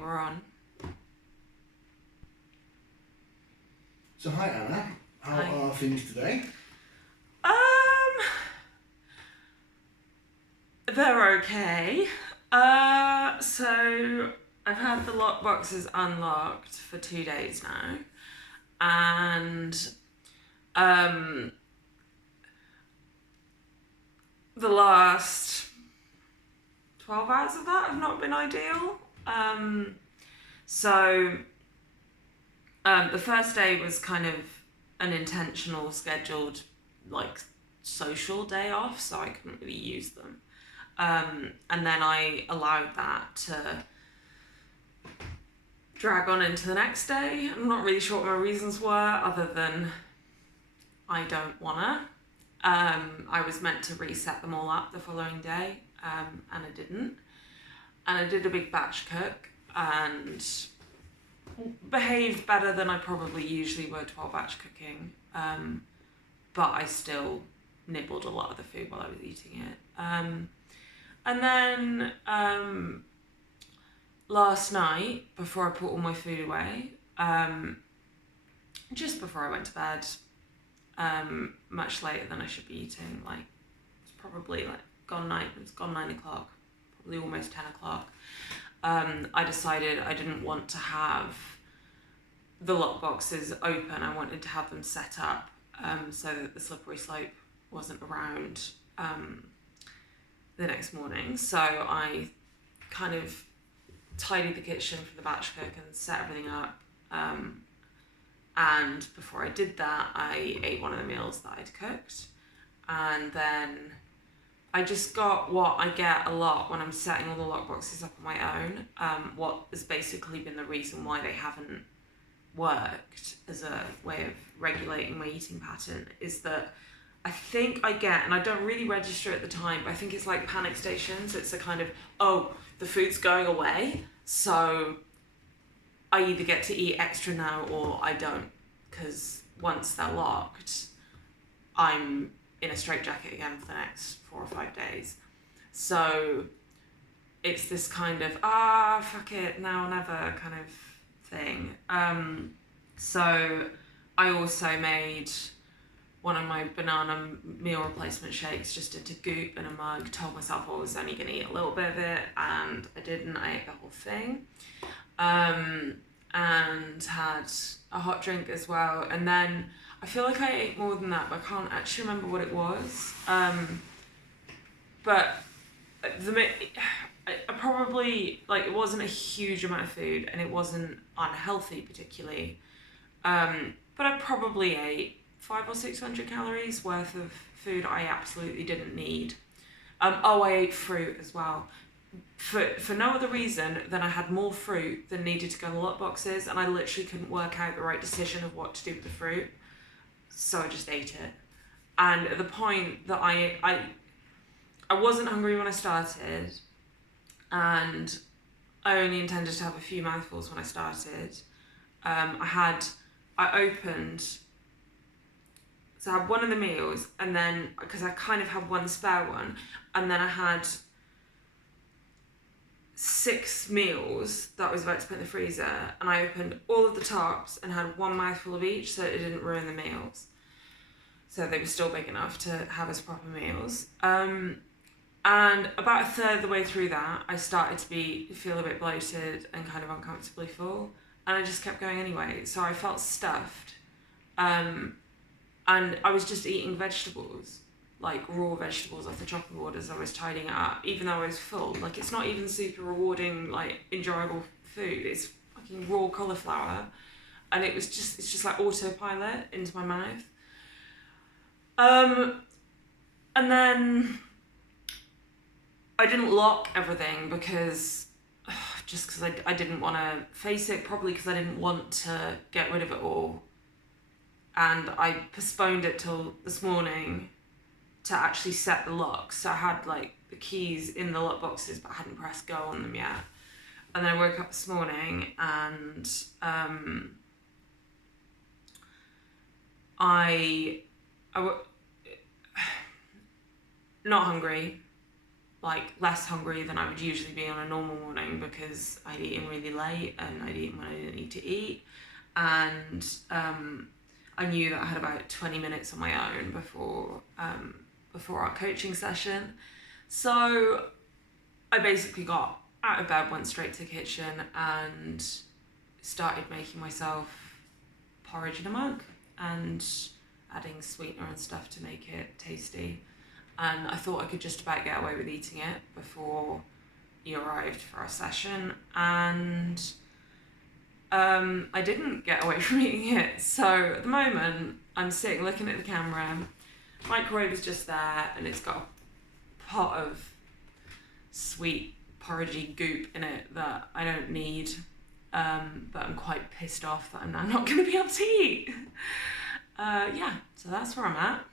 we're on. So hi Anna, how Hi. are things today? They're okay. So I've had the lock boxes unlocked for 2 days now, and the last 12 hours of that have not been ideal. The first day was kind of an intentional, scheduled, like, social day off, so I couldn't really use them. And then I allowed that to drag on into the next day. I'm not really sure what my reasons were, other than I don't wanna. I was meant to reset them all up the following day, and I didn't. And I did a big batch cook and behaved better than I probably usually would while batch cooking. But I still nibbled a lot of the food while I was eating it. And then last night, before I put all my food away, just before I went to bed, much later than I should be eating, like, it's probably like it's gone 9 o'clock, probably almost 10 o'clock. I decided I didn't want to have the lock boxes open. I wanted to have them set up so that the slippery slope wasn't around the next morning. So I kind of tidied the kitchen for the batch cook and set everything up. And before I did that, I ate one of the meals that I'd cooked. And then I just got what I get a lot when I'm setting all the lock boxes up on my own. What has basically been the reason why they haven't worked as a way of regulating my eating pattern is that I think I get, and I don't really register at the time, but I think it's like panic stations. It's a kind of, oh, the food's going away, so I either get to eat extra now or I don't, because once they're locked, I'm in a straitjacket again for the next 4 or 5 days. So it's this kind of, fuck it, now or never kind of thing. So I also made one of my banana meal replacement shakes just into goop in a mug, told myself I was only going to eat a little bit of it, and I didn't. I ate the whole thing. And had a hot drink as well. And then I feel like I ate more than that, but I can't actually remember what it was. But I probably, like, it wasn't a huge amount of food, and it wasn't unhealthy particularly. But I probably ate 500 or 600 calories worth of food I absolutely didn't need. I ate fruit as well. For no other reason than I had more fruit than needed to go in the lot boxes, and I literally couldn't work out the right decision of what to do with the fruit. So I just ate it. And at the point that I wasn't hungry when I started, and I only intended to have a few mouthfuls when I started. I opened, so I had one of the meals, and then, because I kind of had one spare one, and then I had 6 meals that I was about to put in the freezer, and I opened all of the tops and had one mouthful of each so it didn't ruin the meals. So they were still big enough to have as proper meals. And about a third of the way through that, I started to feel a bit bloated and kind of uncomfortably full, and I just kept going anyway. So I felt stuffed, and I was just eating vegetables, like raw vegetables off the chopping board as I was tidying it up, even though I was full. Like, it's not even super rewarding, like, enjoyable food. It's fucking raw cauliflower, and it's just like autopilot into my mouth. And then I didn't lock everything because I didn't want to face it, probably because I didn't want to get rid of it all. And I postponed it till this morning to actually set the locks. So I had, like, the keys in the lock boxes, but I hadn't pressed go on them yet. And then I woke up this morning and not hungry, like less hungry than I would usually be on a normal morning because I'd eaten really late and I'd eaten when I didn't need to eat. And I knew that I had about 20 minutes on my own before our coaching session. So I basically got out of bed, went straight to the kitchen and started making myself porridge in a mug and adding sweetener and stuff to make it tasty. And I thought I could just about get away with eating it before you arrived for our session. And I didn't get away from eating it. So at the moment, I'm sitting looking at the camera. Microwave is just there, and it's got a pot of sweet porridgey goop in it that I don't need. But I'm quite pissed off that I'm now not going to be able to eat. Yeah, so that's where I'm at.